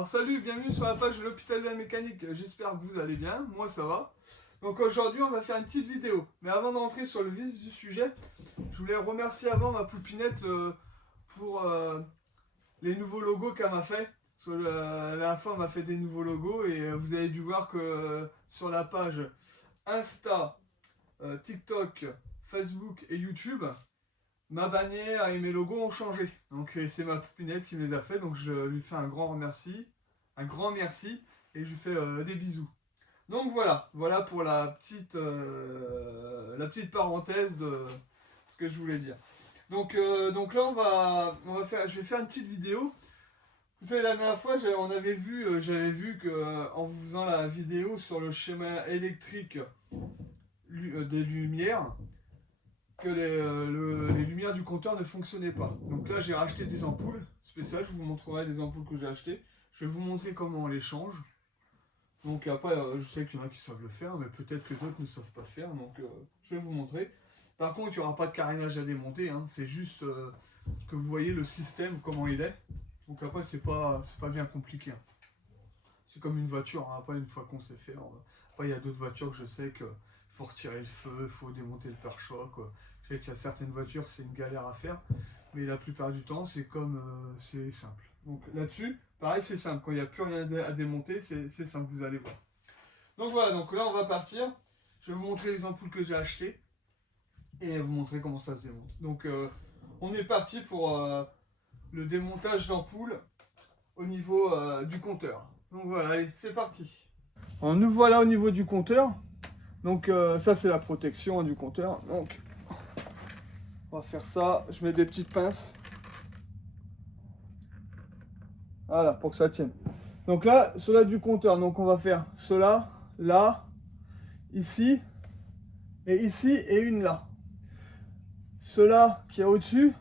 Alors salut, bienvenue sur la page de l'hôpital de la mécanique, j'espère que vous allez bien, moi ça va. Donc aujourd'hui on va faire une petite vidéo, mais avant d'entrer sur le vif du sujet, je voulais remercier avant ma poupinette pour les nouveaux logos qu'elle m'a fait. Parce que la dernière fois elle m'a fait des nouveaux logos et vous avez dû voir que sur la page Insta, TikTok, Facebook et YouTube, ma bannière et mes logos ont changé. Donc c'est ma poupinette qui me les a fait. Donc je lui fais un grand merci. Et je lui fais des bisous. Donc voilà pour la petite parenthèse de ce que je voulais dire. Donc là je vais faire une petite vidéo. Vous savez, la dernière fois j'avais vu que en vous faisant la vidéo sur le schéma électrique des lumières, que les lumières du compteur ne fonctionnaient pas. Donc là j'ai racheté des ampoules spéciales, je vous montrerai les ampoules que j'ai achetées. Je vais vous montrer comment on les change. Donc après je sais qu'il y en a qui savent le faire, mais peut-être que d'autres ne savent pas le faire, donc je vais vous montrer. Par contre il n'y aura pas de carénage à démonter, hein. C'est juste que vous voyez le système, comment il est. Donc après c'est pas bien compliqué, hein. C'est comme une voiture, hein. Après une fois qu'on sait faire, après il y a d'autres voitures que je sais que faut retirer le feu, il faut démonter le pare-choc. Je sais qu'il y a certaines voitures, c'est une galère à faire. Mais la plupart du temps, c'est simple. Donc là-dessus, pareil, c'est simple. Quand il n'y a plus rien à démonter, c'est simple, vous allez voir. Donc voilà, donc là, on va partir. Je vais vous montrer les ampoules que j'ai achetées. Et vous montrer comment ça se démonte. Donc on est parti pour le démontage d'ampoules au niveau du compteur. Donc voilà, allez, c'est parti. Alors, nous voilà au niveau du compteur. Donc ça c'est la protection du compteur. Donc on va faire ça. Je mets des petites pinces. Voilà, pour que ça tienne. Donc là, cela du compteur. Donc on va faire cela, là, ici, et une là. Cela qui est au-dessus,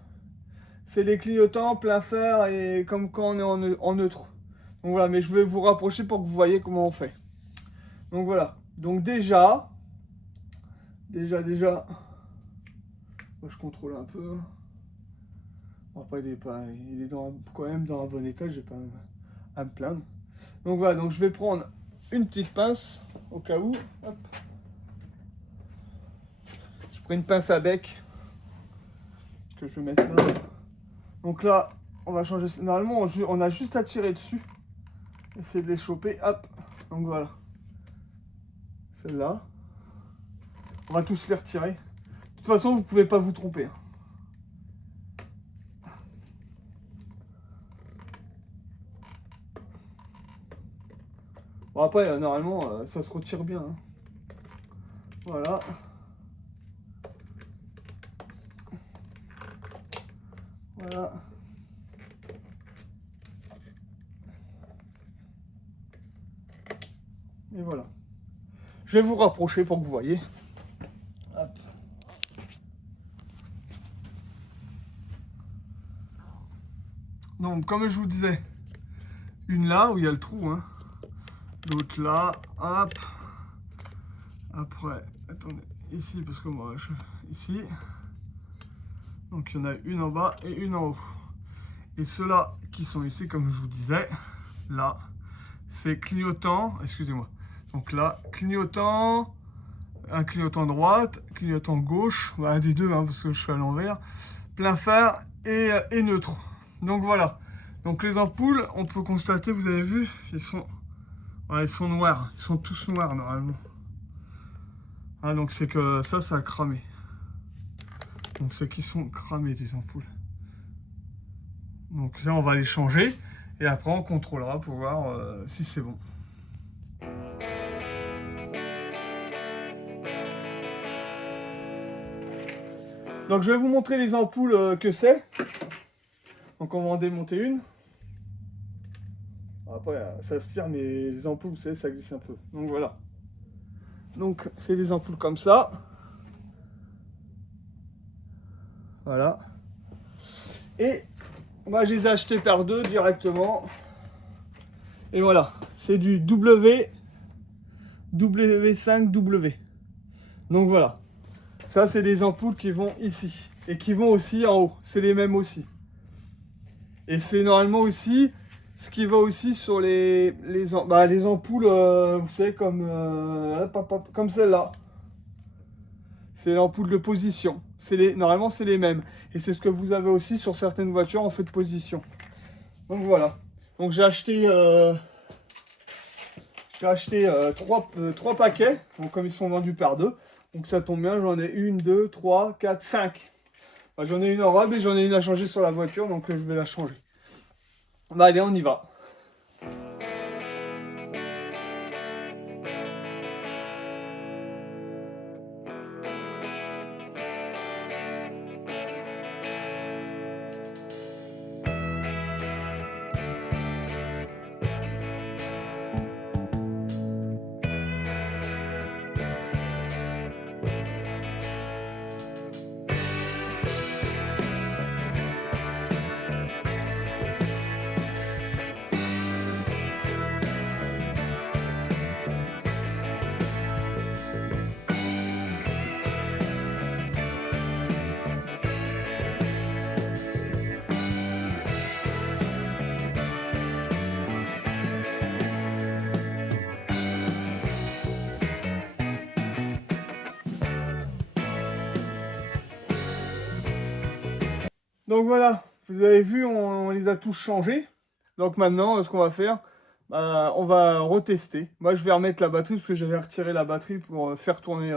c'est les clignotants plein fer et comme quand on est en neutre. Donc voilà, mais je vais vous rapprocher pour que vous voyez comment on fait. Donc voilà. Donc déjà, moi je contrôle un peu. Après il est quand même dans un bon état, j'ai pas à me plaindre. Donc voilà, donc je vais prendre une petite pince au cas où. Hop. Je prends une pince à bec que je vais mettre là. Donc là, on va changer. Normalement, on a juste à tirer dessus. Essayer de les choper. Hop. Donc voilà. Celle-là. On va tous les retirer. De toute façon, vous pouvez pas vous tromper. Bon après, normalement, ça se retire bien, hein. Voilà. Voilà. Et voilà. Je vais vous rapprocher pour que vous voyez. Hop. Donc, comme je vous disais, une là où il y a le trou, hein. L'autre là, hop. Après, attendez, ici, parce que moi, ici. Donc, il y en a une en bas et une en haut. Et ceux-là qui sont ici, comme je vous disais, là, c'est clignotant, excusez-moi. Donc là, clignotant, un clignotant droite, clignotant gauche, bah, un des deux, hein, parce que je suis à l'envers, plein phare et neutre. Donc voilà. Donc les ampoules, on peut constater, vous avez vu, ils sont noirs, ils sont tous noirs normalement. Ah, donc c'est que ça a cramé. Donc c'est qu'ils sont cramés des ampoules. Donc là on va les changer et après on contrôlera pour voir si c'est bon. Donc je vais vous montrer les ampoules que c'est. Donc on va en démonter une. Après ça se tire, mais les ampoules, vous savez, ça glisse un peu. Donc voilà. Donc c'est des ampoules comme ça. Voilà. Et moi je les ai achetées par deux directement. Et voilà. C'est du W5W. Donc voilà. Ça c'est des ampoules qui vont ici. Et qui vont aussi en haut. C'est les mêmes aussi. Et c'est normalement aussi, Ce qui va aussi sur les ampoules, vous savez, comme celle-là. C'est l'ampoule de position. Normalement, c'est les mêmes. Et c'est ce que vous avez aussi sur certaines voitures en fait de position. Donc voilà. Donc j'ai acheté 3 paquets. Donc comme ils sont vendus par 2. Donc ça tombe bien, j'en ai 1, 2, 3, 4, 5. J'en ai une en robe et j'en ai une à changer sur la voiture. Donc je vais la changer. Bah allez, on y va. Donc voilà, vous avez vu, on les a tous changés. Donc maintenant, ce qu'on va faire, on va retester. Moi, je vais remettre la batterie parce que j'avais retiré la batterie pour faire tourner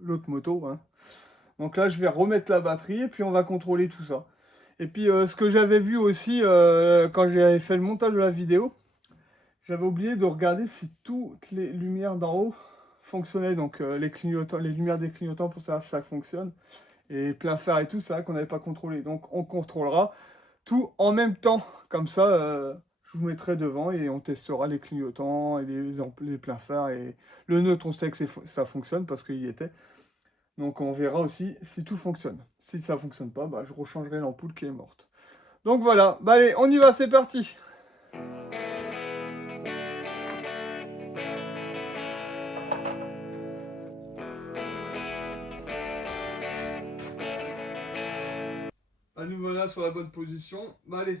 l'autre moto. Hein. Donc là, je vais remettre la batterie et puis on va contrôler tout ça. Et puis, ce que j'avais vu aussi quand j'avais fait le montage de la vidéo, j'avais oublié de regarder si toutes les lumières d'en haut fonctionnaient. Donc les clignotants, les lumières des clignotants pour savoir si ça fonctionne. Et plein phare et tout, c'est vrai qu'on n'avait pas contrôlé. Donc on contrôlera tout en même temps. Comme ça, je vous mettrai devant et on testera les clignotants et les pleins phares. Et le neutre, on sait que ça fonctionne parce qu'il y était. Donc on verra aussi si tout fonctionne. Si ça ne fonctionne pas, je rechangerai l'ampoule qui est morte. Donc voilà, allez, on y va, c'est parti. Nous voilà sur la bonne position. Allez,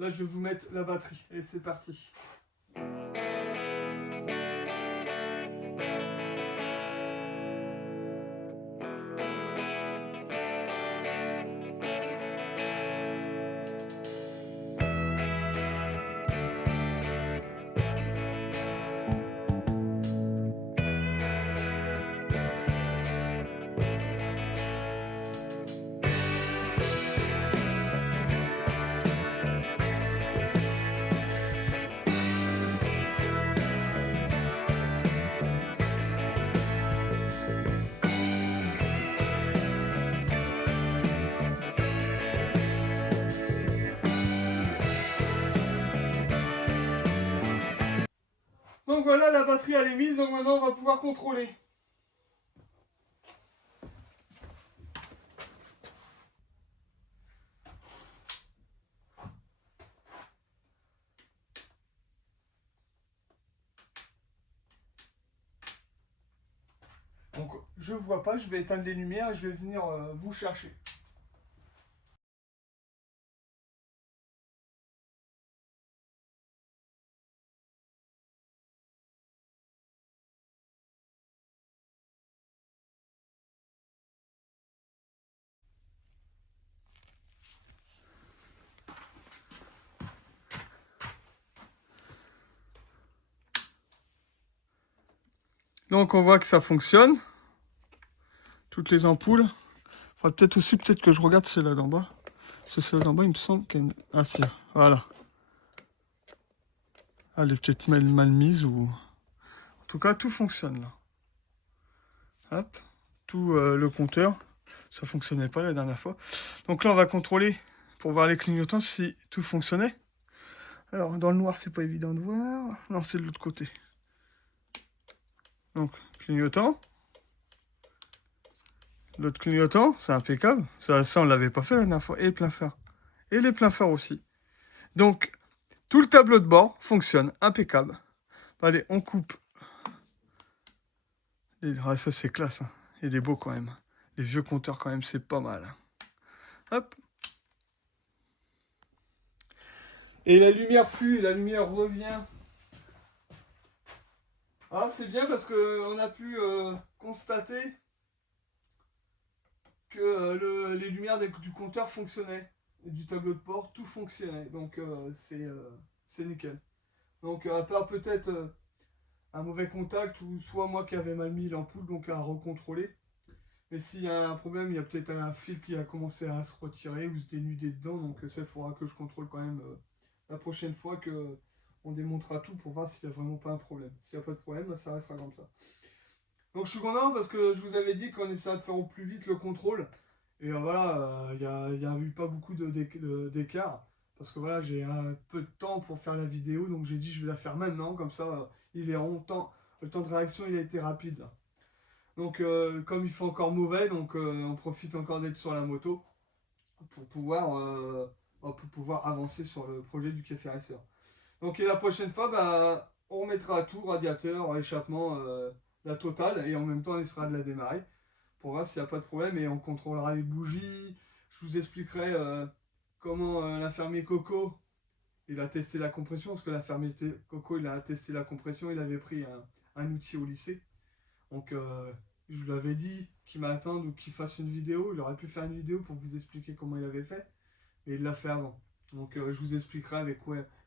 là je vais vous mettre la batterie. Et c'est parti. Donc voilà, la batterie elle est mise, donc maintenant on va pouvoir contrôler. Donc je vois pas, je vais éteindre les lumières et je vais venir vous chercher. Donc on voit que ça fonctionne. Toutes les ampoules. Faudra peut-être aussi que je regarde celle-là d'en bas. Parce que celle-là d'en bas, il me semble qu'elle... Ah si, voilà. Elle est peut-être mal mise ou... En tout cas, tout fonctionne là. Hop. Tout le compteur. Ça fonctionnait pas la dernière fois. Donc là, on va contrôler pour voir les clignotants si tout fonctionnait. Alors, dans le noir, c'est pas évident de voir. Non, c'est de l'autre côté. Donc, clignotant. L'autre clignotant, c'est impeccable. Ça on l'avait pas fait la dernière fois. Et plein phare. Et les pleins phares aussi. Donc, tout le tableau de bord fonctionne. Impeccable. Allez, on coupe. Ah, ça, c'est classe. Hein. Il est beau quand même. Les vieux compteurs, quand même, c'est pas mal. Hop. Et la lumière fuit, et la lumière revient. Ah, c'est bien parce qu'on a pu constater que les lumières du compteur fonctionnaient. Et du tableau de bord, tout fonctionnait. Donc c'est nickel. Donc à part peut-être un mauvais contact ou soit moi qui avais mal mis l'ampoule, donc à recontrôler. Mais s'il y a un problème, il y a peut-être un fil qui a commencé à se retirer ou se dénuder dedans. Donc ça, il faudra que je contrôle quand même la prochaine fois que on démontera tout pour voir s'il n'y a vraiment pas un problème. S'il n'y a pas de problème, bah, ça restera comme ça. Donc je suis content parce que je vous avais dit qu'on essaiera de faire au plus vite le contrôle. Et voilà, il n'y a eu pas beaucoup d'écart. Parce que voilà, j'ai un peu de temps pour faire la vidéo. Donc j'ai dit je vais la faire maintenant. Comme ça, ils verront. Le temps de réaction, il a été rapide là. Donc comme il fait encore mauvais, donc on profite encore d'être sur la moto pour pouvoir avancer sur le projet du café racer. Donc et la prochaine fois, bah, on remettra tout, radiateur, échappement, la totale, et en même temps on essaiera de la démarrer pour voir s'il n'y a pas de problème, et on contrôlera les bougies. Je vous expliquerai comment la fermier Coco, il a testé la compression, parce que la fermier Coco, il a testé la compression, il avait pris un outil au lycée. Donc je lui avais dit qu'il m'attende ou qu'il fasse une vidéo. Il aurait pu faire une vidéo pour vous expliquer comment il avait fait. Et il l'a fait avant. Donc je vous expliquerai avec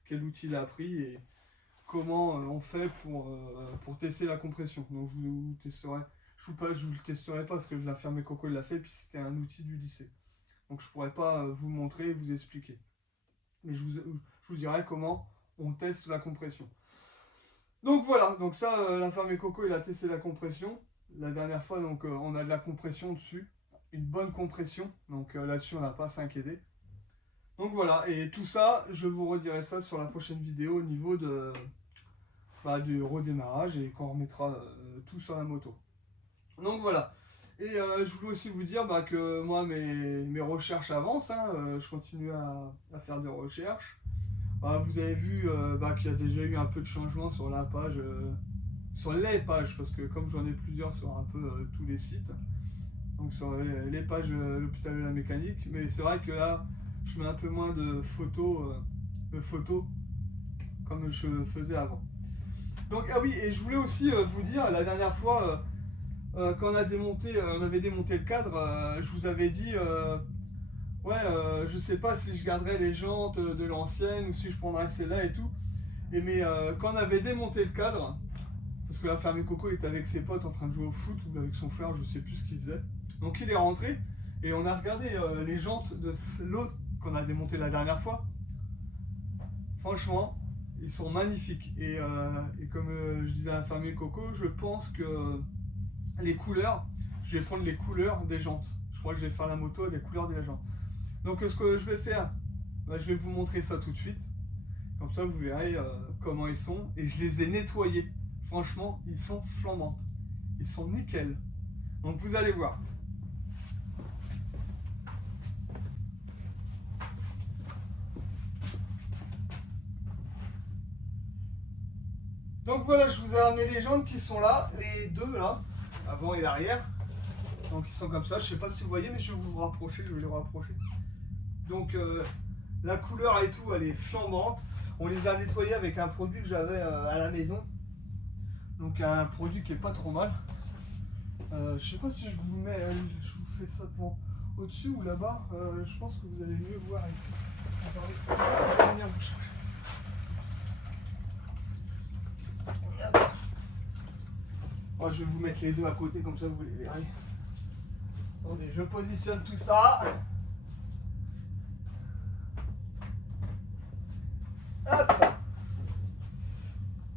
quel outil il a pris et comment on fait pour tester la compression. Donc je vous testerai. Je vous le testerai pas parce que la fermier Coco il l'a fait. Puis c'était un outil du lycée. Donc je pourrais pas vous montrer et vous expliquer. Mais je vous dirai comment on teste la compression. Donc voilà, donc ça, la fermier Coco, il a testé la compression. La dernière fois, donc on a de la compression dessus. Une bonne compression. Donc là-dessus, on n'a pas à s'inquiéter. Donc voilà, et tout ça, je vous redirai ça sur la prochaine vidéo au niveau du redémarrage et qu'on remettra tout sur la moto. Donc voilà. Et je voulais aussi vous dire que moi, mes recherches avancent. Je continue à faire des recherches. Vous avez vu qu'il y a déjà eu un peu de changement sur la page, sur les pages, parce que comme j'en ai plusieurs sur un peu tous les sites, donc sur les pages l'hôpital de la mécanique, mais c'est vrai que là, je mets un peu moins de photos comme je faisais avant. Donc ah oui, et je voulais aussi vous dire, la dernière fois, quand on avait démonté le cadre, je vous avais dit... je sais pas si je garderais les jantes de l'ancienne ou si je prendrais celle-là et tout. Mais quand on avait démonté le cadre, parce que la fermier Coco était avec ses potes en train de jouer au foot ou avec son frère, je sais plus ce qu'il faisait. Donc il est rentré et on a regardé les jantes de l'autre qu'on a démonté la dernière fois. Franchement, ils sont magnifiques. Et comme je disais à la fermier Coco, je pense que les couleurs, je vais prendre les couleurs des jantes. Je crois que je vais faire la moto des couleurs des jantes. Donc ce que je vais faire, je vais vous montrer ça tout de suite. Comme ça vous verrez comment ils sont. Et je les ai nettoyés. Franchement, ils sont flambantes. Ils sont nickel. Donc vous allez voir. Donc voilà, je vous ai ramené les jantes qui sont là. Les deux là, avant et l'arrière. Donc ils sont comme ça. Je sais pas si vous voyez, mais je vais vous rapprocher. Je vais les rapprocher. Donc la couleur et tout, elle est flambante. On les a nettoyés avec un produit que j'avais à la maison. Donc un produit qui est pas trop mal. Je sais pas si je vous mets, je vous fais ça devant, au-dessus ou là-bas. Je pense que vous allez mieux voir ici. Attendez, je vais venir vous chercher. Moi, je vais vous mettre les deux à côté comme ça vous les verrez. Attendez, je positionne tout ça. Hop.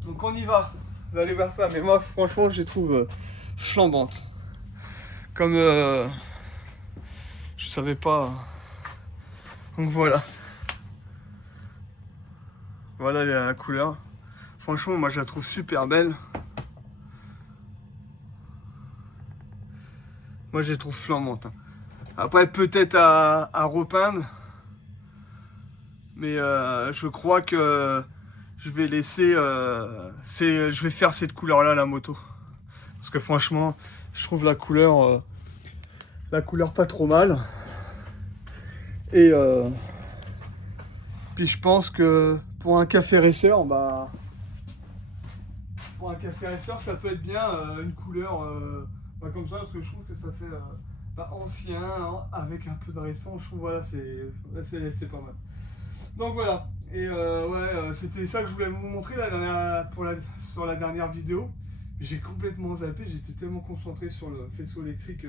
Donc on y va. Vous allez voir ça, mais moi franchement je les trouve flambantes. Comme je savais pas. Donc voilà. Voilà la couleur. Franchement moi je la trouve super belle. Moi je les trouve flambantes. Après peut-être à repeindre. Mais je crois que je vais laisser, je vais faire cette couleur-là la moto, parce que franchement, je trouve la couleur pas trop mal. Et Puis je pense que pour un café racer, bah, pour un café racer, ça peut être bien une couleur bah, comme ça, parce que je trouve que ça fait bah, ancien, hein, avec un peu de récent. Je trouve voilà, c'est pas mal. Donc voilà, et ouais, c'était ça que je voulais vous montrer sur la dernière vidéo. J'ai complètement zappé, j'étais tellement concentré sur le faisceau électrique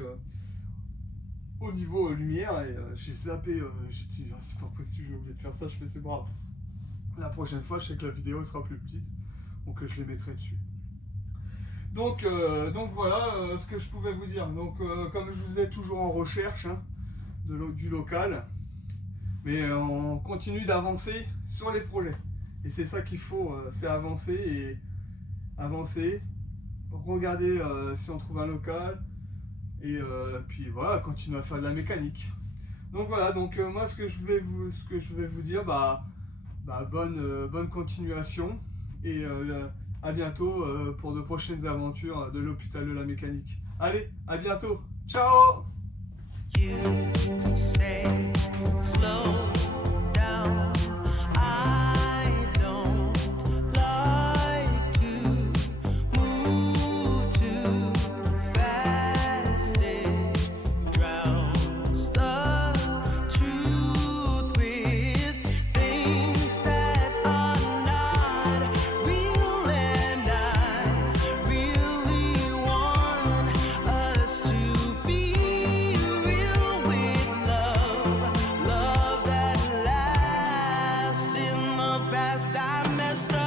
au niveau lumière, et j'ai zappé, j'ai dit ah, c'est pas possible, j'ai oublié de faire ça, je fais c'est pas grave. La prochaine fois, je sais que la vidéo sera plus petite, donc je les mettrai dessus. Donc voilà ce que je pouvais vous dire. Donc comme je vous ai toujours en recherche hein, du local, mais on continue d'avancer sur les projets. Et c'est ça qu'il faut, c'est avancer, regarder si on trouve un local, et puis voilà, continuer à faire de la mécanique. Donc voilà, donc moi ce que je vais vous dire, bah bonne continuation, et à bientôt pour de prochaines aventures de l'hôpital de la mécanique. Allez, à bientôt, ciao. You say slow down. I don't like to move too fast. It drowns the truth with things that are not real, and I really want us to be real with love that lasts. In the past I messed up.